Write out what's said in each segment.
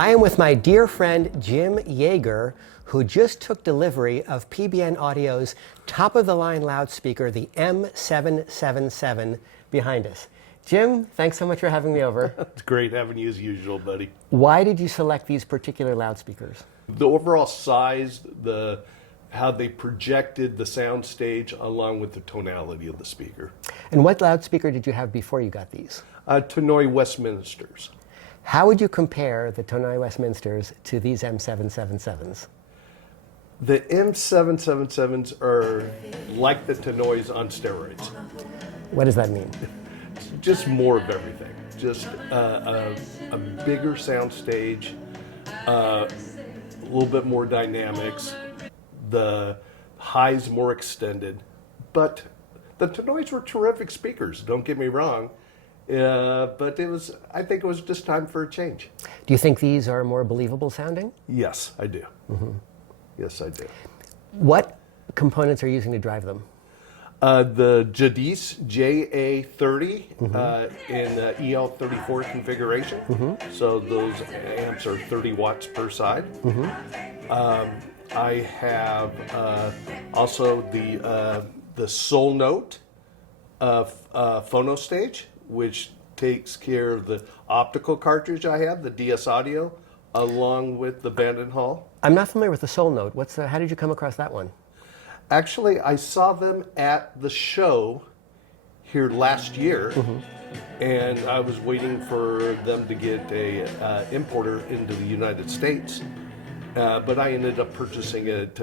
I am with my dear friend Jim Yeager, who just took delivery of PBN Audio's top-of-the-line loudspeaker, the M777, behind us. Jim, thanks so much for having me over. It's great having you as usual, buddy. Why did you select these particular loudspeakers? The overall size, how they projected the sound stage along with the tonality of the speaker. And what loudspeaker did you have before you got these? Tannoy Westminsters. How would you compare the Tannoy Westminsters to these M777s? The M777s are like the Tannoys on steroids. What does that mean? Just more of everything. Just a bigger sound stage, a little bit more dynamics, the highs more extended. But the Tannoys were terrific speakers, don't get me wrong. But I think it was just time for a change. Do you think these are more believable sounding? Yes, I do. Mm-hmm. Yes, I do. What components are you using to drive them? The Jadis JA30 in EL34 configuration. Mm-hmm. So those amps are 30 watts per side. Mm-hmm. I have also the Soul Note Phonostage, which takes care of the optical cartridge I have, the DS Audio, along with the Vanden Hall. I'm not familiar with the Soul Note. How did you come across that one? Actually, I saw them at the show here last year, and I was waiting for them to get a importer into the United States, but I ended up purchasing it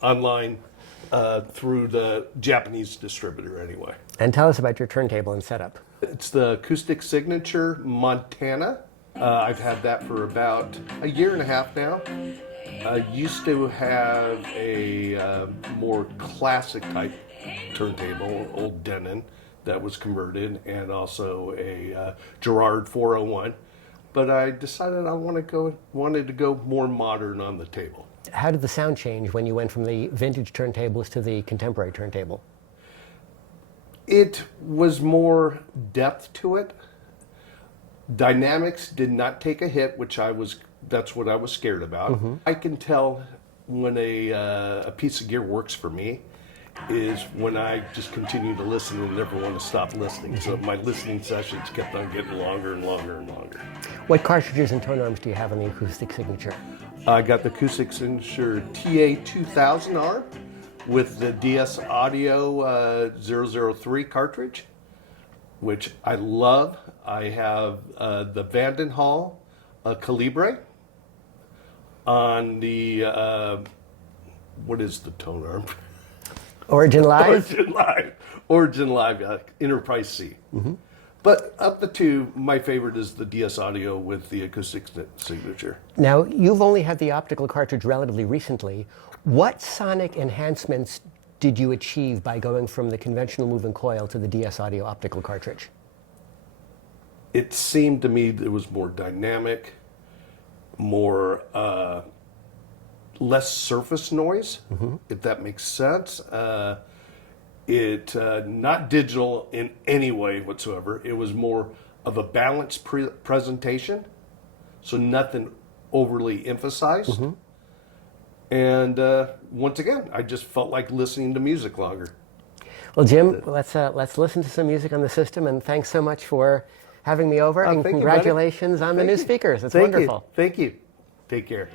online through the Japanese distributor anyway. And tell us about your turntable and setup. It's the Acoustic Signature Montana. I've had that for about a year and a half now. I used to have a more classic type turntable, old Denon, that was converted, and also a Gerard 401. But I decided I wanted to go more modern on the table. How did the sound change when you went from the vintage turntables to the contemporary turntable? It was more depth to it. Dynamics did not take a hit, that's what I was scared about. Mm-hmm. I can tell when a piece of gear works for me is when I just continue to listen and never want to stop listening. So my listening sessions kept on getting longer and longer and longer. What cartridges and tone arms do you have on the Acoustic Signature? I got the Acoustic Signature TA2000R with the DS Audio 003 cartridge, which I love. I have the Vanden Hall Calibre on the, what is the tone arm? Origin Live? Origin Live, Enterprise C. Mm-hmm. But of the two, my favorite is the DS Audio with the Acoustic Signature. Now, you've only had the optical cartridge relatively recently. What sonic enhancements did you achieve by going from the conventional moving coil to the DS Audio optical cartridge? It seemed to me that it was more dynamic, more less surface noise, if that makes sense. Not digital in any way whatsoever. It was more of a balanced presentation, so nothing overly emphasized. Mm-hmm. And once again, I just felt like listening to music longer. Well, Jim, let's listen to some music on the system, and thanks so much for having me over, and congratulations on the new speakers. It's wonderful. Thank you. Take care.